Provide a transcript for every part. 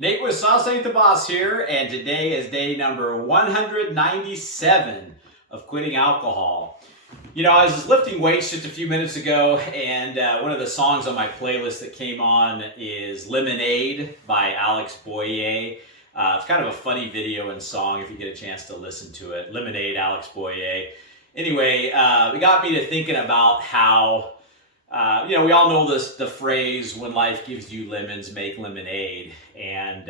Nate with Sauce Ain't the Boss here, and today is day number 197 of quitting alcohol. You know, I was lifting weights just a few minutes ago, and one of the songs on my playlist that came on is Lemonade by Alex Boyer. It's kind of a funny video and song if you get a chance to listen to it. Lemonade, Alex Boyer. Anyway, it got me to thinking about how we all know the phrase, when life gives you lemons, make lemonade. And,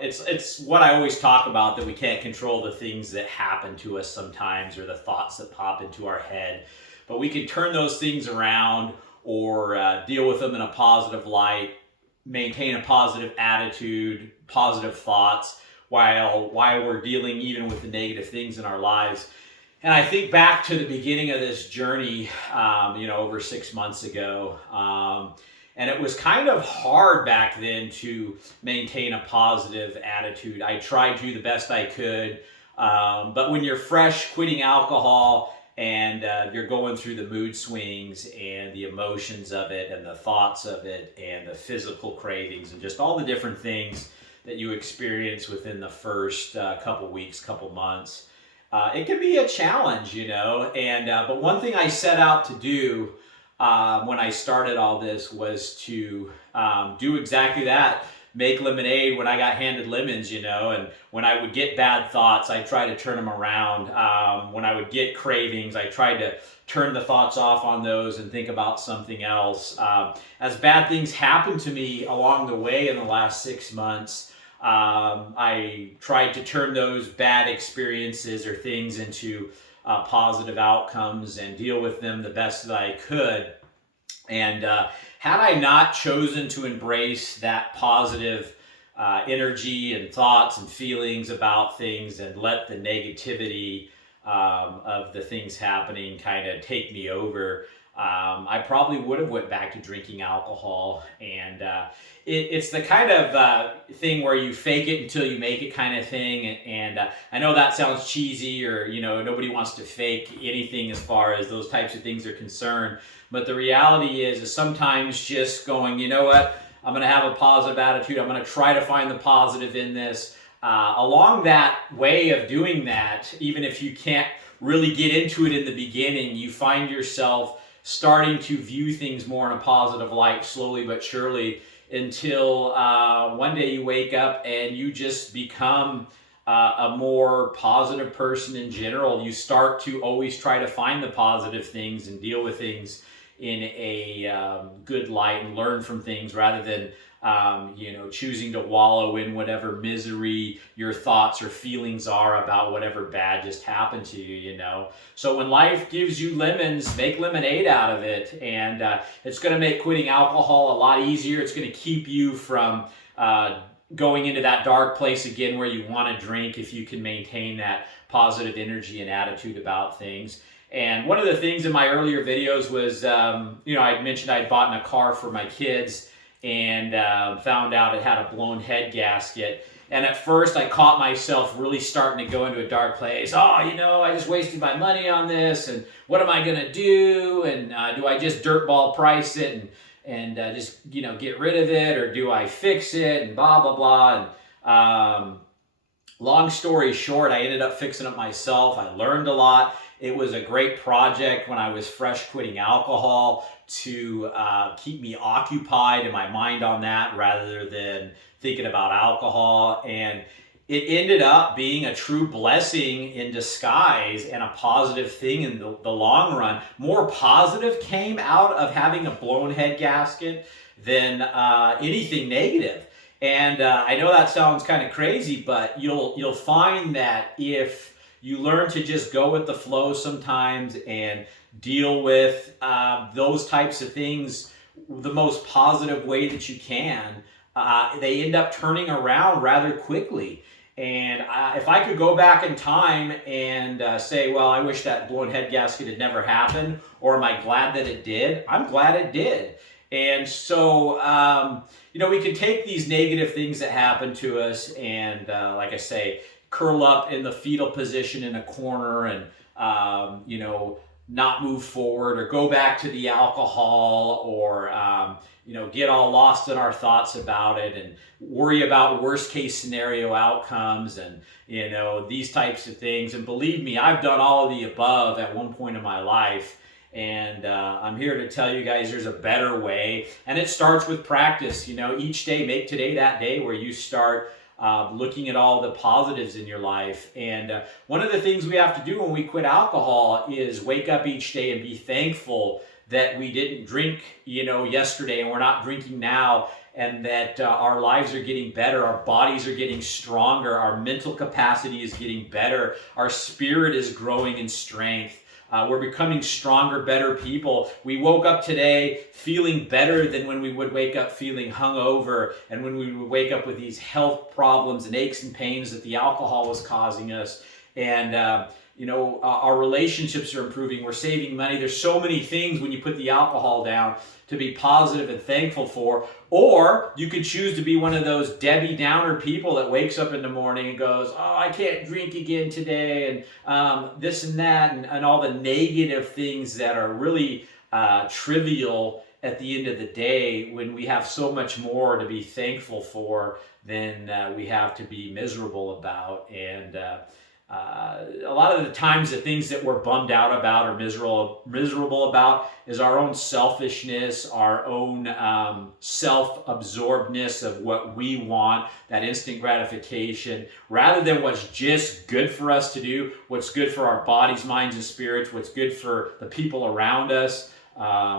it's what I always talk about, that we can't control the things that happen to us sometimes, or the thoughts that pop into our head. But we can turn those things around, or deal with them in a positive light, maintain a positive attitude, positive thoughts, while we're dealing even with the negative things in our lives. And I think back to the beginning of this journey, over 6 months ago. And it was kind of hard back then to maintain a positive attitude. I tried to the best I could. But when you're fresh quitting alcohol, and you're going through the mood swings and the emotions of it and the thoughts of it and the physical cravings and just all the different things that you experience within the first couple weeks, couple months, it can be a challenge, but one thing I set out to do when I started all this was to do exactly that. Make lemonade when I got handed lemons, and when I would get bad thoughts, I tried to turn them around. When I would get cravings, I tried to turn the thoughts off on those and think about something else. As bad things happened to me along the way in the last 6 months, I tried to turn those bad experiences or things into positive outcomes and deal with them the best that I could. And had I not chosen to embrace that positive energy and thoughts and feelings about things, and let the negativity of the things happening kind of take me over, I probably would have went back to drinking alcohol. And it's the kind of thing where you fake it until you make it kind of thing. And I know that sounds cheesy, or, nobody wants to fake anything as far as those types of things are concerned. But the reality is sometimes just going, you know what, I'm going to have a positive attitude. I'm going to try to find the positive in this. Along that way of doing that, even if you can't really get into it in the beginning, you find yourself starting to view things more in a positive light, slowly but surely, until one day you wake up and you just become a more positive person in general. You start to always try to find the positive things and deal with things in a good light, and learn from things, rather than choosing to wallow in whatever misery your thoughts or feelings are about whatever bad just happened to you. So when life gives you lemons, make lemonade out of it. And it's going to make quitting alcohol a lot easier. It's going to keep you from going into that dark place again where you want to drink, if you can maintain that positive energy and attitude about things. And one of the things in my earlier videos was, I mentioned I'd bought a car for my kids, and found out it had a blown head gasket. And at first I caught myself really starting to go into a dark place. I just wasted my money on this, and what am I going to do? And do I just dirtball price it and just, get rid of it, or do I fix it, and blah, blah, blah. And long story short, I ended up fixing it myself. I learned a lot. It was a great project when I was fresh quitting alcohol, to keep me occupied in my mind on that, rather than thinking about alcohol. And it ended up being a true blessing in disguise, and a positive thing in the long run. More positive came out of having a blown head gasket than anything negative. And I know that sounds kind of crazy, but you'll find that if you learn to just go with the flow sometimes, and deal with those types of things the most positive way that you can, they end up turning around rather quickly. And if I could go back in time and say, well, I wish that blown head gasket had never happened, or am I glad that it did? I'm glad it did. And so, we could take these negative things that happen to us, and like I say, curl up in the fetal position in a corner, and not move forward or go back to the alcohol or get all lost in our thoughts about it and worry about worst case scenario outcomes and these types of things. And believe me, I've done all of the above at one point in my life. And I'm here to tell you guys there's a better way. And it starts with practice. Each day, make today that day where you start looking at all the positives in your life. And one of the things we have to do when we quit alcohol is wake up each day and be thankful that we didn't drink, yesterday and we're not drinking now, and that our lives are getting better, our bodies are getting stronger, our mental capacity is getting better, our spirit is growing in strength. We're becoming stronger, better people. We woke up today feeling better than when we would wake up feeling hungover and when we would wake up with these health problems and aches and pains that the alcohol was causing us. And, our relationships are improving. We're saving money. There's so many things when you put the alcohol down to be positive and thankful for. Or you could choose to be one of those Debbie Downer people that wakes up in the morning and goes, oh, I can't drink again today, and this and that, and all the negative things that are really trivial at the end of the day, when we have so much more to be thankful for than we have to be miserable about. And a lot of the times the things that we're bummed out about or miserable about is our own selfishness, our own self-absorbedness of what we want, that instant gratification, rather than what's just good for us to do, what's good for our bodies, minds, and spirits, what's good for the people around us,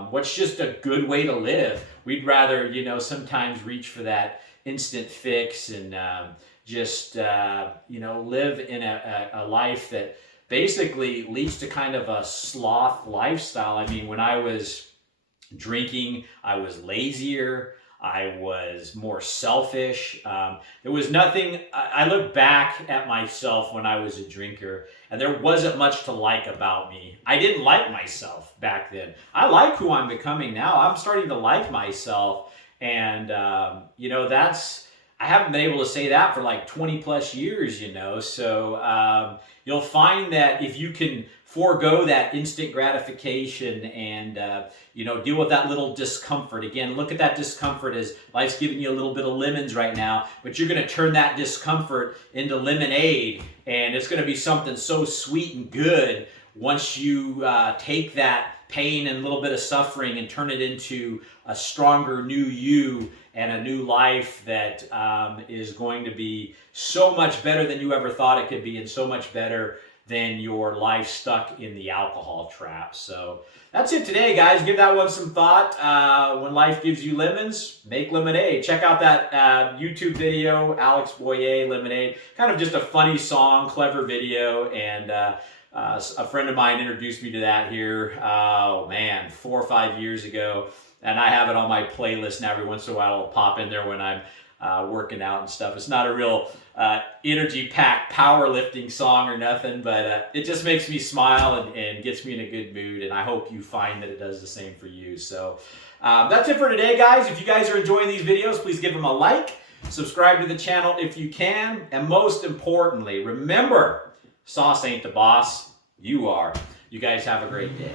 what's just a good way to live. We'd rather, sometimes reach for that instant fix and live in a life that basically leads to kind of a sloth lifestyle. I mean, when I was drinking, I was lazier. I was more selfish. There was nothing. I look back at myself when I was a drinker, and there wasn't much to like about me. I didn't like myself back then. I like who I'm becoming now. I'm starting to like myself, and I haven't been able to say that for like 20 plus years, So you'll find that if you can forego that instant gratification and, deal with that little discomfort. Again, look at that discomfort as life's giving you a little bit of lemons right now, but you're going to turn that discomfort into lemonade, and it's going to be something so sweet and good once you take that pain and a little bit of suffering and turn it into a stronger new you and a new life that is going to be so much better than you ever thought it could be, and so much better than your life stuck in the alcohol trap. So that's it today, guys. Give that one some thought. When life gives you lemons, make lemonade. Check out that YouTube video, Alex Boyer, Lemonade. Kind of just a funny song, clever video, and a friend of mine introduced me to that here, 4 or 5 years ago. And I have it on my playlist now. Every once in a while, I'll pop in there when I'm working out and stuff. It's not a real energy-packed powerlifting song or nothing, but it just makes me smile and gets me in a good mood. And I hope you find that it does the same for you. So that's it for today, guys. If you guys are enjoying these videos, please give them a like. Subscribe to the channel if you can. And most importantly, remember, sauce ain't the boss. You are. You guys have a great day.